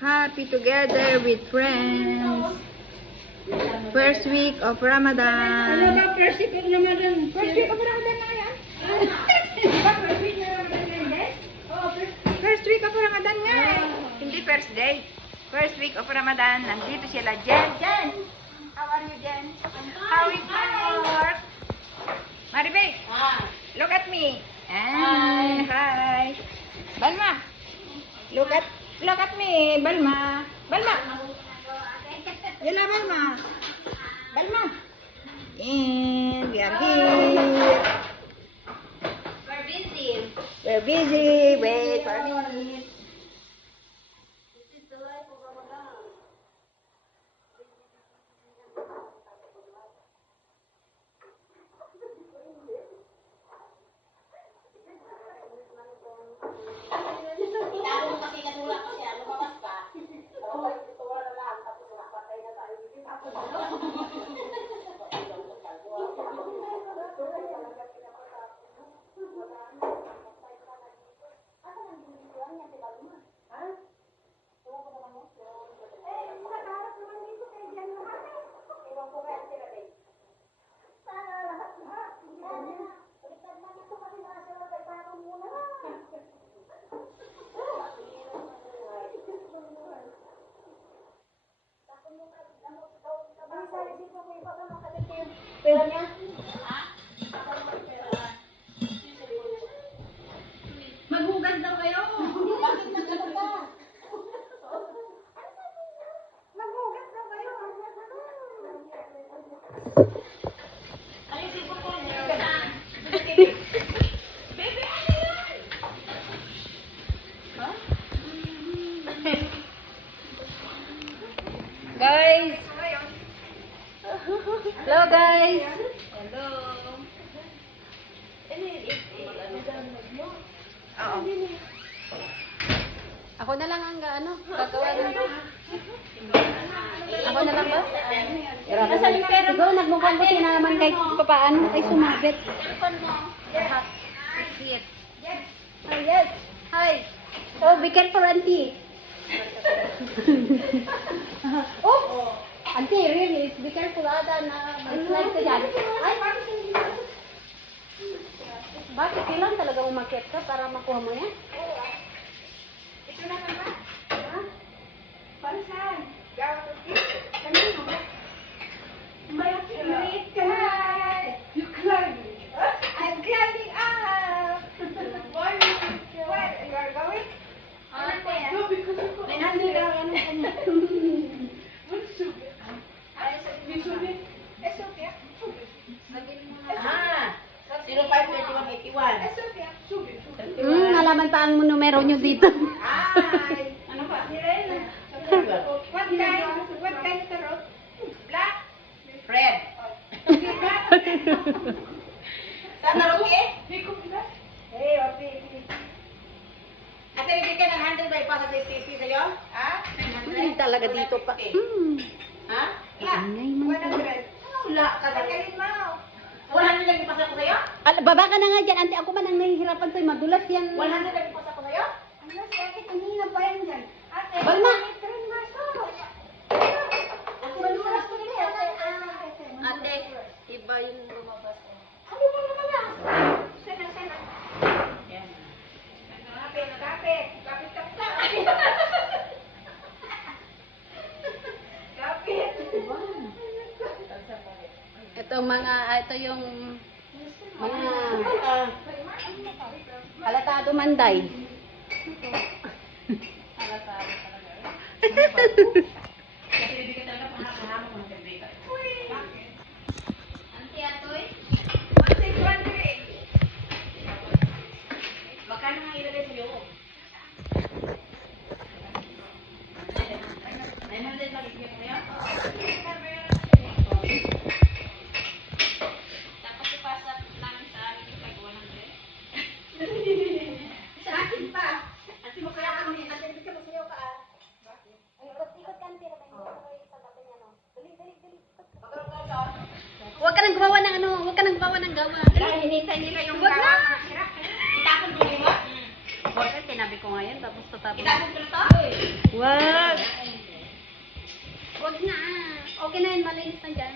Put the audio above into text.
happy together with friends. First week of Ramadan. Ano ba first week of Ramadan? First week of Ramadan na yan? First week of Ramadan na hindi? Oo, First week of Ramadan nga eh. Hindi first day. First week of Ramadan. Nandito sila. Jen! How are you, Jen? How is my work? Maribel! Look at me. Hi. Balma. Look at me, Balma. Yala, Balma. And we are here. We're busy. Wait for me. maghugas daw kayo. Bakit nagkakata? Maghugas daw kayo. Ayusin ko po. Baby, ano yun? Guys. Hello, guys. Hello. Oo. Ako na lang ang gagawa ng... Ako na lang ba? Siguro nagmukhang buti na naman kay papaano kay sumabit. Yes. Oh, yes. Hi. Oh, be careful, auntie. Oh! Auntie, really, be careful, Ada, na mag-slide ka dyan. Ay, bakit kailan talaga umakyat ka para makuha mo yan? Ito na naman. Ha? Para saan? Gawa ko dito. Kanino ba? Maliit ka na. You climbing. I'm climbing up. Where you are going? No, because you go. Nandito ka ano kanya. What's sugar? May sugar? Es okay. Lagyan mo na. Ah, 052181. Es okay. Nalaman pa ang numero nyo dito. Ay. Ano ba? What kind of road? Black? Fred. Okay, black. Saan na Rocky? Hiko pala. Hey, okay. Ate, hindi ka ng 100 by pasa sa STC sa'yo? Ah? Hindi talaga dito pa. Ha? Ingay man to. 100. Wala ka ba? Tagalin mo. 100 lang ipasa ko sa'yo? Baba ka na nga dyan, auntie. Ako man ang nahihirapan to. Madulas yan. 100 lang ipasa ko sa'yo? Ano siya? Kanina pa yan dyan. Ate, Balma. tren maso. Malumas ko nila. Ate, iba yung lumabas. Ano ba naman na? Sana. Yan. Kapit. Kapit. Ito yung mga halatado manday. Kasi hindi ka talaga pangakahama kung nag-break ka. Auntie Atoy? 1613. Magkano nga ilagay sa'yo? 900 lang ibigay ko sa'yo? Tapos ipasa namin sa amin yung 100. Sa akin pa. Ate mo kaya kami, ate hindi ka masayaw ka ah. Ikot ka, auntie. Huwag ka nang gumawa ng huwag ka nang gumawa ng gawa. Dahil hinintay nila yung Wag na. gawa. Itapon ko mo? Huwag ka, tinabi ko ngayon, tapos tatapos. Itapon ko na to? Wag! malinis na dyan.